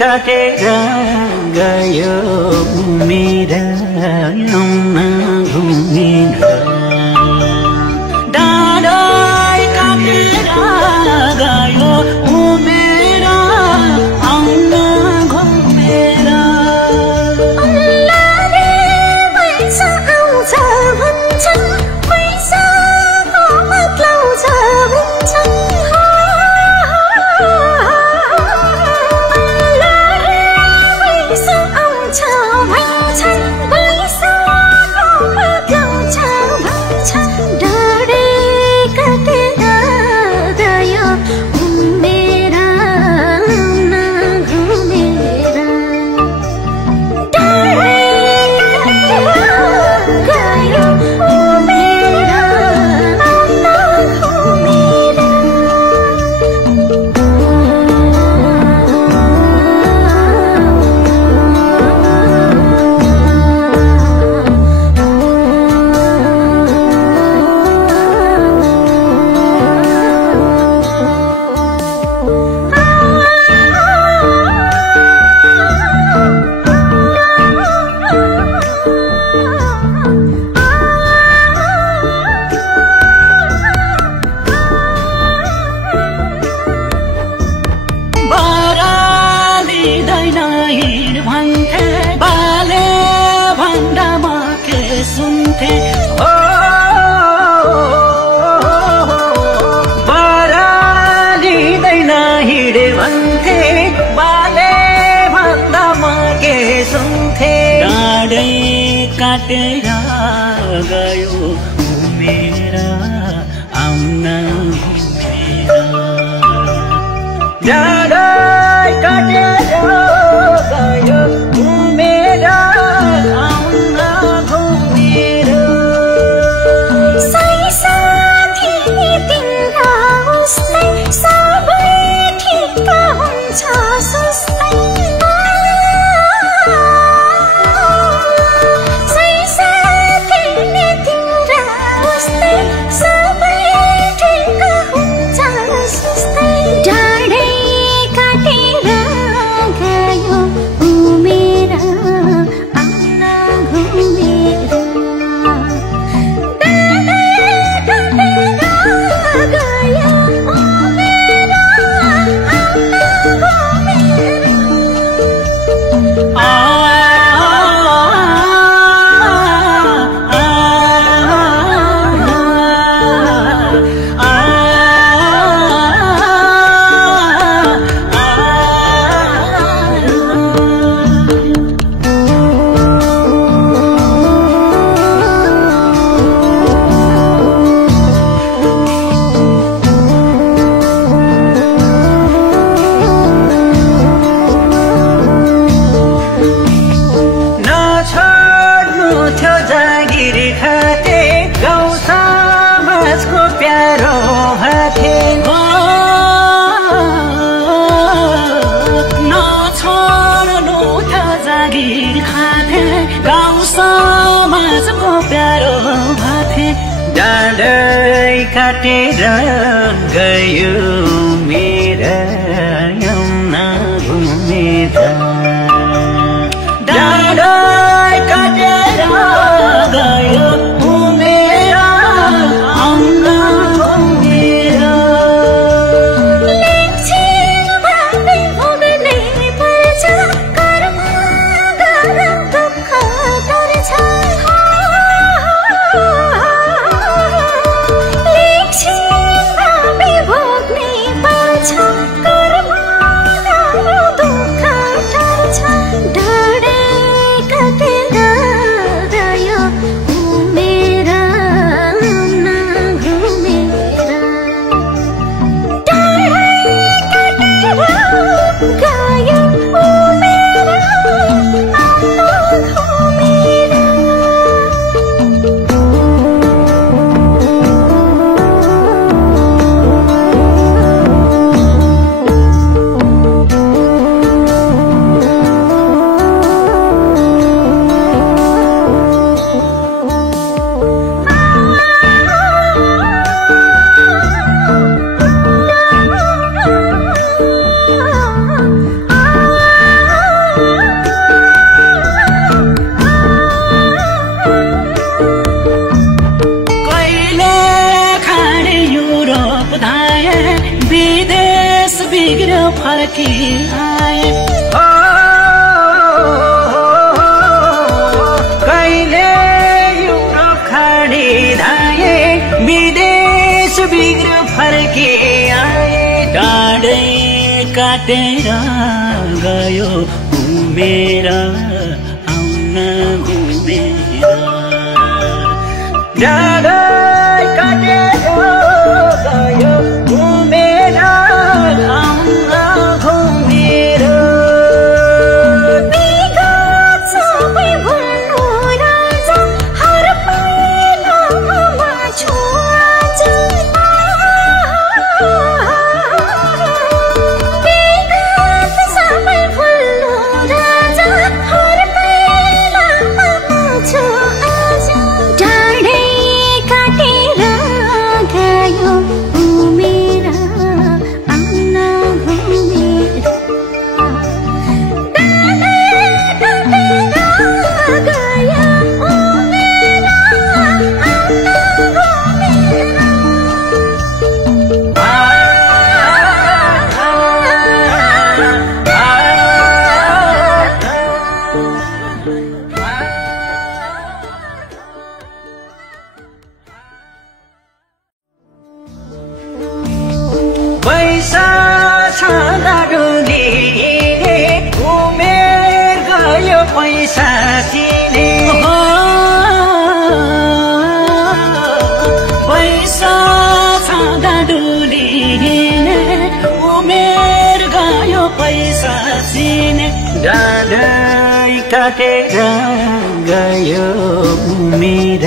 काटेर गयो मेरा आउन घुमेर डाँडै काटेर गयो मेरा आउन घुमेर अल्लाहले पैसा आउँछ भन्छन् पैसाको मतलाउँछ भन्छन् सुन्थे बरालिँदैन हिँडे भन्थे बाले भन्दा म के सुन्थे डाँडै काटेर गयो मेरा आउन घुमेर डाँडै काटेर गयो मेरा आउन घुमेर सही साथी तिम्रो उस्तै सबै ठिक हुन्छ सुस्तै सही साथी तिम्रो उस्तै सबै ठिक हुन्छ सुस्तै डाँडै काटेर गयो मेरा आउन घुमेर डाँडै काटेर गयो मेरा आउन घुमेर डाँडै काटेर गयो मेरा आउन घुमेर लेख्छिन् भन्दै भोग्नै पर्छ कर्म गरौँ दुःख गर्छ कर्म दुःख टर्छ डाँडै काटेर फर्की आए कहिले युरोप खाडी धाए विदेश बिग्र फर्की आए डाँडै काटेर गयो घुमेर आउन घुमेर डाँडै काटेर गयो घुमेर आउन घुमेर विगत सबै भुल्नु राजा हर पाइलामा छु आज विगत सबै भुल्नु राजा हर पाइलामा छु आज डाँडै काटेर गयो घुमेर आउन घुमेर पैसा छँदा डुलिने उमेर गयो पैसा दिने पैसा छँदा डुलिने उमेर गयो पैसा दिने डाँडै काटेर गयो उमेर